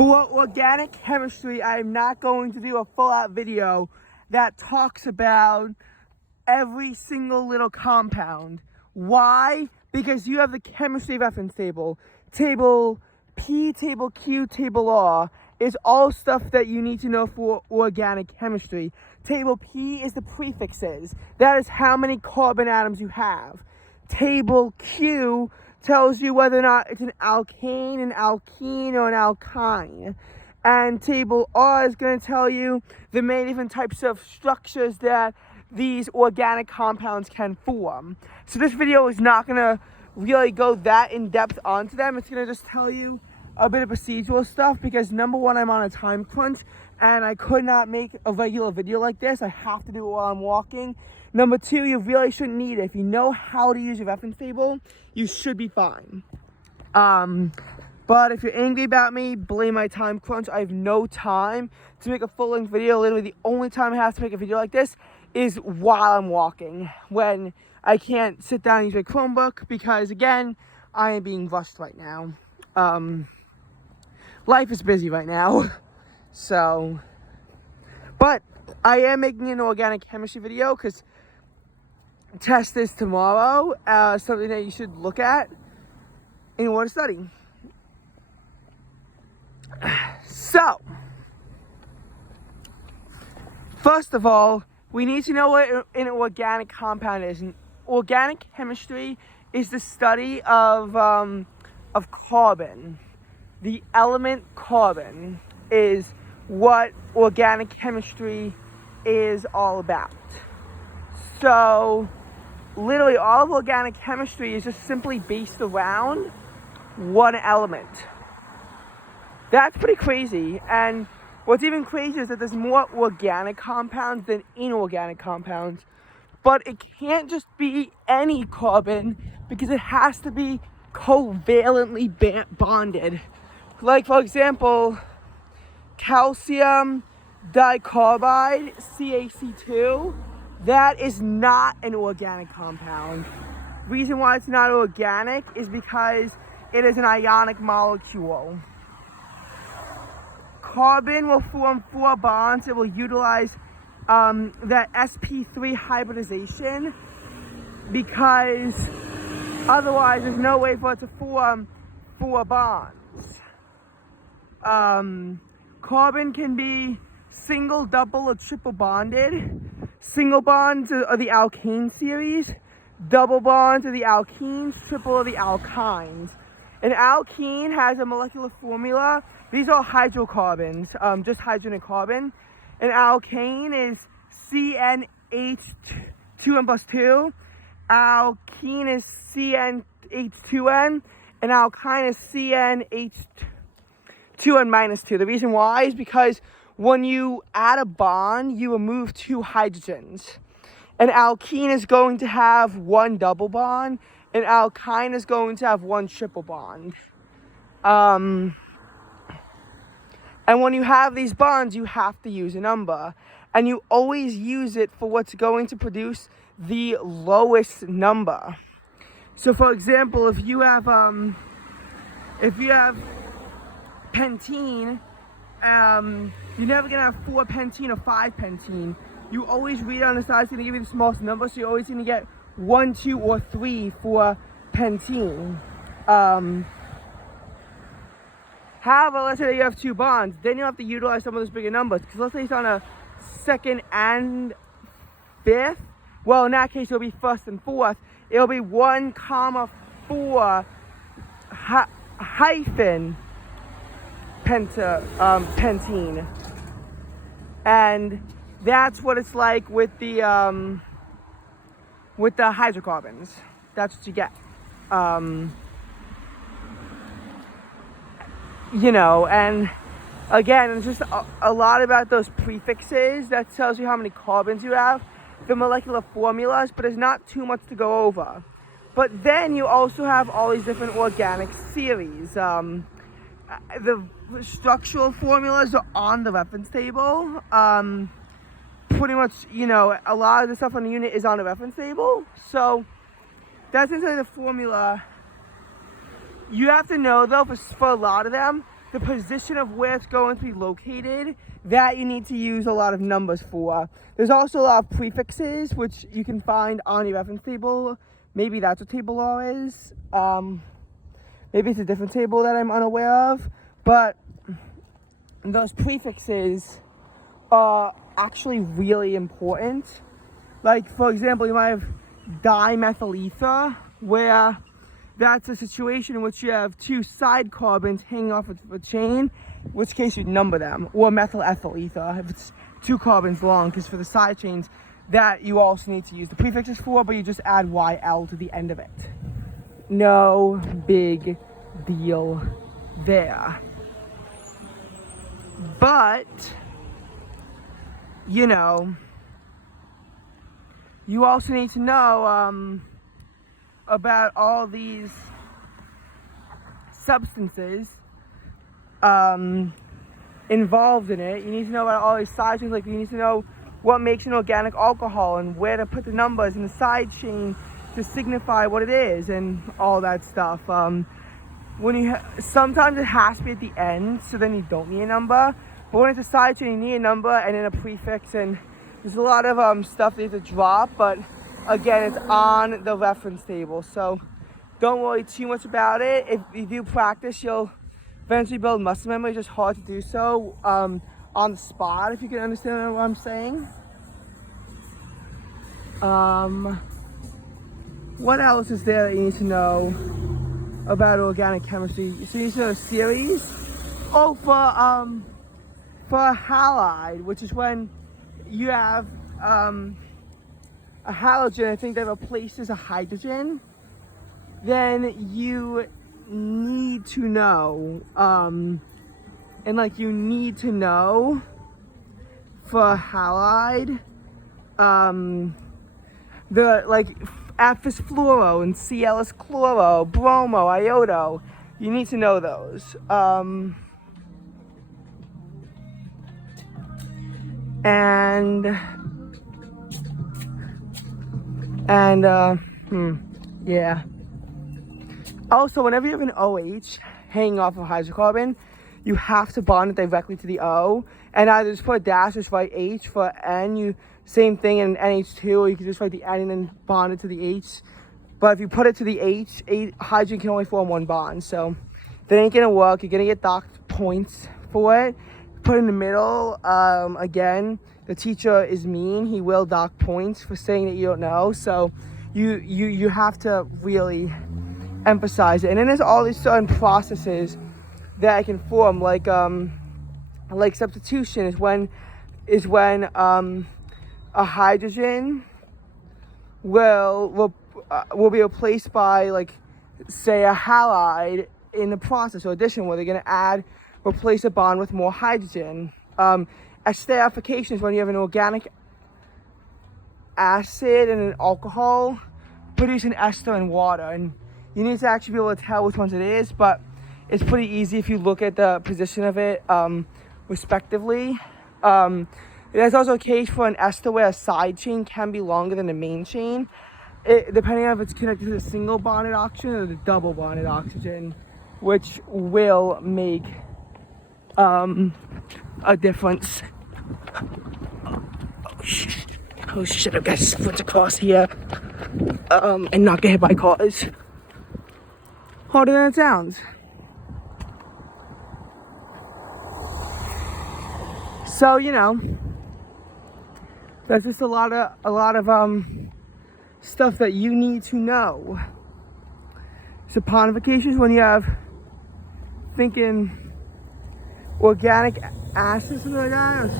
For organic chemistry, I am not going to do a full-out video that talks about every single little compound. Why? Because you have the chemistry reference table. Table P, table Q, table R is all stuff that you need to know for organic chemistry. Table P is the prefixes. That is how many carbon atoms you have. Table Q tells you whether or not it's an alkane, an alkene, or an alkyne. And table R is going to tell you the many different types of structures that these organic compounds can form. So this video is not going to really go that in depth onto them. It's going to just tell you a bit of procedural stuff because number one, I'm on a time crunch and I could not make a regular video like this. I have to do it while I'm walking. Number two, you really shouldn't need it. If you know how to use your reference table, you should be fine. But if you're angry about me, blame my time crunch. I have no time to make a full-length video. Literally the only time I have to make a video like this is while I'm walking, when I can't sit down and use my Chromebook because, again, I am being rushed right now. Life is busy right now, so, but I am making an organic chemistry video because test is tomorrow, something that you should look at in order to study. So, first of all, we need to know what an organic compound is. And organic chemistry is the study of carbon. The element carbon is what organic chemistry is all about. So, literally all of organic chemistry is just simply based around one element. That's pretty crazy. And what's even crazier is that there's more organic compounds than inorganic compounds. But it can't just be any carbon because it has to be covalently bonded. Like, for example, calcium dicarbide, CaC2, that is not an organic compound. Reason why it's not organic is because it is an ionic molecule. Carbon will form 4 bonds. It will utilize that sp3 hybridization because otherwise there's no way for it to form 4 bonds. Carbon can be single, double, or triple bonded. Single bonds are the alkane series. Double bonds are the alkenes. Triple are the alkynes. An alkene has a molecular formula. These are hydrocarbons, just hydrogen and carbon. An alkane is CnH2n plus 2. Alkene is CnH2n. And alkyne is CnH2n minus 2. The reason why is because when you add a bond, you remove 2 hydrogens. An alkene is going to have 1 double bond. An alkyne is going to have 1 triple bond. And when you have these bonds, you have to use a number. And you always use it for what's going to produce the lowest number. So for example, if you have pentene, you're never gonna have 4 pentene or 5 pentene. You always read on the side, it's gonna give you the smallest number, so you're always gonna get 1, 2, or 3 for pentene. However, let's say that you have 2 bonds, then you have to utilize some of those bigger numbers. Because let's say it's on a 2nd and 5th. Well, in that case, it'll be 1st and 4th. It'll be 1, 4 hyphen pentene. And that's what it's like with the hydrocarbons. That's what you get. You know, and again, it's just a lot about those prefixes. That tells you how many carbons you have, the molecular formulas, but there's not too much to go over. But then you also have all these different organic series. The structural formulas are on the reference table. Pretty much, you know, a lot of the stuff on the unit is on the reference table. So that's inside the formula. You have to know, though, for a lot of them, the position of where it's going to be located, that you need to use a lot of numbers for. There's also a lot of prefixes, which you can find on your reference table. Maybe that's what table law is. Maybe it's a different table that I'm unaware of, but those prefixes are actually really important. Like, for example, you might have dimethyl ether, where that's a situation in which you have two side carbons hanging off of a chain, in which case you'd number them, or methyl ethyl ether if it's two carbons long, because for the side chains, that you also need to use the prefixes for, but you just add YL to the end of it. No big deal there. But, you know, you also need to know about all these substances involved in it. You need to know about all these side chains. Like, you need to know what makes an organic alcohol and where to put the numbers in the side chain to signify what it is and all that stuff. When you sometimes it has to be at the end, so then you don't need a number. But when it's a side chain, you need a number and then a prefix, and there's a lot of stuff that you have to drop, but again, it's on the reference table, so don't worry too much about it. If you do practice, you'll eventually build muscle memory. It's just hard to do so on the spot, if you can understand what I'm saying. What else is there that you need to know about organic chemistry? So you need to know the series. Oh, for a halide, which is when you have a halogen, I think that replaces a hydrogen, then you need to know, and like you need to know for a halide, the like F is fluoro and Cl is chloro, bromo, iodo. You need to know those. Yeah. Also, whenever you have an OH hanging off of a hydrocarbon, you have to bond it directly to the O, and either just put a dash, just write H for N. Same thing in NH2, or you can just write the N and then bond it to the H. But if you put it to the H, hydrogen can only form one bond, so that ain't gonna work. You're gonna get docked points for it. Put in the middle, again, the teacher is mean. He will dock points for saying that you don't know, so you have to really emphasize it. And then there's all these certain processes that I can form, like substitution is when a hydrogen will be replaced by, like, say, a halide in the process, or addition, where they're going to replace a bond with more hydrogen. Esterification is when you have an organic acid and an alcohol produce an ester in water, and you need to actually be able to tell which ones it is, but it's pretty easy if you look at the position of it respectively. There's also a case for an ester where a side chain can be longer than the main chain, depending on if it's connected to the single bonded oxygen or the double bonded oxygen, which will make a difference. Oh shit, I've got to sprint across here and not get hit by cars. Harder than it sounds. So, you know, there's just a lot of stuff that you need to know. Saponification is when you have thinking organic acid, something like that,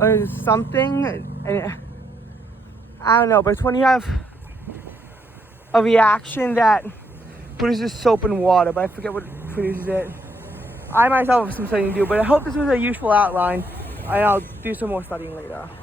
or something, and I don't know, but it's when you have a reaction that produces soap and water, but I forget what produces it. I myself have some studying to do, but I hope this was a useful outline, and I'll do some more studying later.